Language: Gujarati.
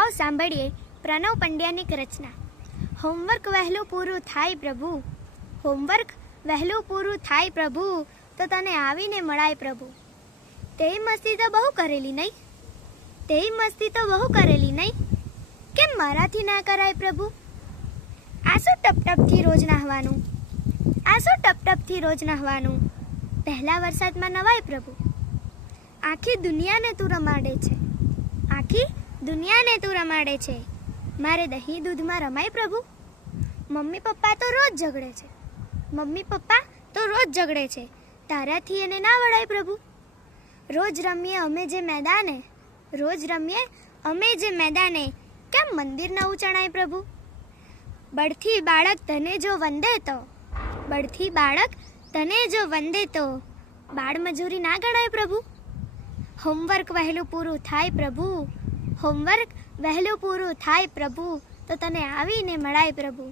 આવો સાંભળીએ પ્રણવ પંડ્યાની રચના. હોમવર્ક વહેલું પૂરું થાય પ્રભુ, હોમવર્ક વહેલું પૂરું થાય પ્રભુ, તો તને આવીને મળાય પ્રભુ. તે મસ્તી તો બહુ કરેલી નહીં, તે મસ્તી તો બહુ કરેલી નહીં, કેમ મારાથી ના કરાય પ્રભુ? આસો ટપટપથી રોજ નાહવાનું, આસો ટપટપથી રોજ નાહવાનું, પહેલા વરસાદમાં નવાય પ્રભુ. આખી દુનિયાને તું રમાડે છે, આખી દુનિયાને તું રમાડે છે, મારે દહીં દૂધમાં રમાય પ્રભુ. મમ્મી પપ્પા તો રોજ ઝઘડે છે, મમ્મી પપ્પા તો રોજ ઝઘડે છે, તારાથી એને ના વળાય પ્રભુ. રોજ રમીએ અમે જે મેદાને, રોજ રમીએ અમે જે મેદાને, કેમ મંદિર નવું ચણાય પ્રભુ? બળથી બાળક તને જો વંદે તો, બળથી બાળક તને જો વંદે તો, બાળ મજૂરી ના ગણાય પ્રભુ. હોમવર્ક વહેલું પૂરું થાય પ્રભુ, હોમવર્ક વહેલું પૂરું થાય પ્રભુ, તો તને આવીને મળાય પ્રભુ.